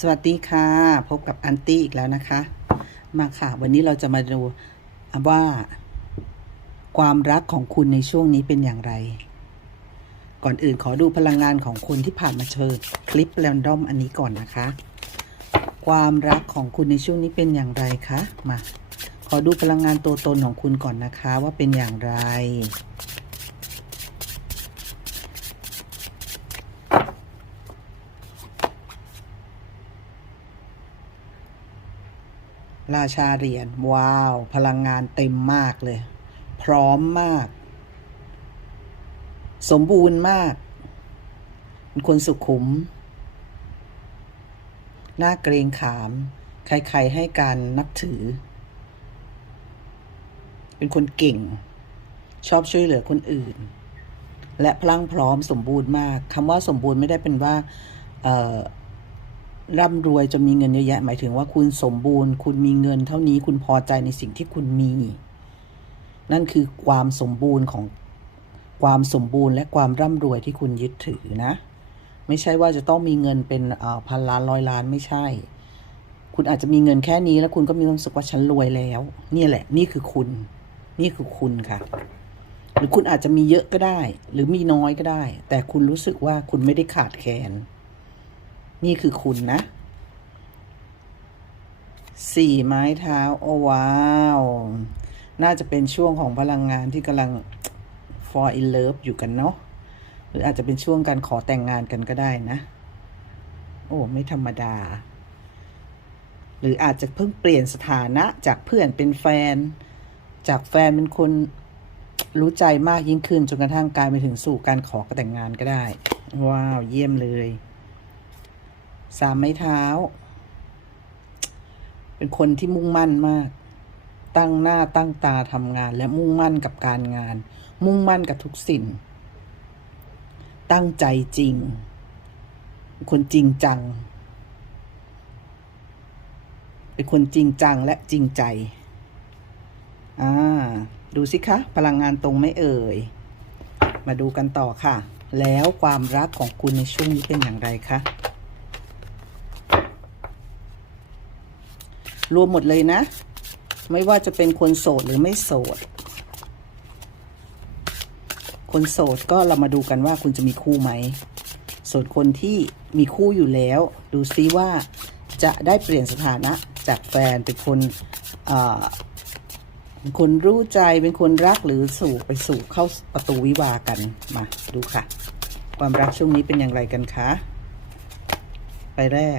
สวัสดีค่ะ พบกับอันตี้อีกแล้วนะคะ มาค่ะ วันนี้เราจะมาดูว่า ความรักของคุณในช่วงนี้เป็นอย่างไร ก่อนอื่นขอดูพลังงานของคุณที่ผ่านมาเชิญคลิปแรนดอมอันนี้ก่อนนะคะ ความรักของคุณในช่วงนี้เป็นอย่างไรคะมาขอดูพลังงานตัวตนของคุณก่อนนะคะ ว่าเป็นอย่างไร ราชาเหรียญว้าว พลังงานเต็มมากเลย พร้อมมาก สมบูรณ์มากเป็นคนสุขุมน่าเกรงขาม ใครๆให้การนับถือ เป็นคนเก่ง ชอบช่วยเหลือคนอื่น และพลังพร้อมสมบูรณ์มากคำว่าสมบูรณ์ไม่ได้เป็นว่า ร่ำรวยจนมีเงินเยอะแยะ หมายถึงว่าคุณสมบูรณ์ คุณมีเงินเท่านี้คุณพอใจในสิ่งที่คุณมี นั่นคือความสมบูรณ์ของความสมบูรณ์ และความร่ำรวยที่คุณยึดถือนะ ไม่ใช่ว่าจะต้องมีเงินเป็นพันล้านร้อยล้านไม่ใช่ คุณอาจจะมีเงินแค่นี้แล้วคุณก็มีความสึกว่าฉันรวยแล้วเนี่ยแหละ นี่คือคุณ นี่คือคุณค่ะ หรือคุณอาจจะมีเยอะก็ได้ หรือมีน้อยก็ได้ แต่คุณรู้สึกว่าคุณไม่ได้ขาดแคลน นี่คือคุณนะสี่ไม้เท้า โอ้ว้าว น่าจะเป็นช่วงของพลังงานที่กำลัง for in love อยู่กันเนาะหรืออาจจะเป็นช่วงการขอแต่งงานกันก็ได้นะ โอ้ ไม่ธรรมดา หรืออาจจะเพิ่งเปลี่ยนสถานะจากเพื่อนเป็นแฟน จากแฟนเป็นคนรู้ใจมากยิ่งขึ้นจนกระทั่งกลายไปถึงสู่การขอแต่งงานก็ได้ ว้าว เยี่ยมเลย สามไม้เท้า เป็นคนที่มุ่งมั่นมาก ตั้งหน้าตั้งตาทำงาน และมุ่งมั่นกับการงาน มุ่งมั่นกับทุกสิ่ง ตั้งใจจริง คนจริงจัง เป็นคนจริงจังและจริงใจ อ่า ดูสิคะ พลังงานตรงไม่เอ่ย มาดูกันต่อค่ะ แล้วความรักของคุณในช่วงนี้เป็นอย่างไรคะ รวมหมดเลยนะ ไม่ว่าจะเป็นคนโสดหรือไม่โสด คนโสดก็เรามาดูกันว่าคุณจะมีคู่ไหมโสดคนที่มีคู่อยู่แล้ว ดูซิว่าจะได้เปลี่ยนสถานะจากแฟนเป็นคนเป็นคนรู้ใจเป็นคนรักหรือสู่ไปสู่เข้าประตูวิวากันมาดูค่ะ ความรักช่วงนี้เป็นอย่างไรกันคะ ไปแรก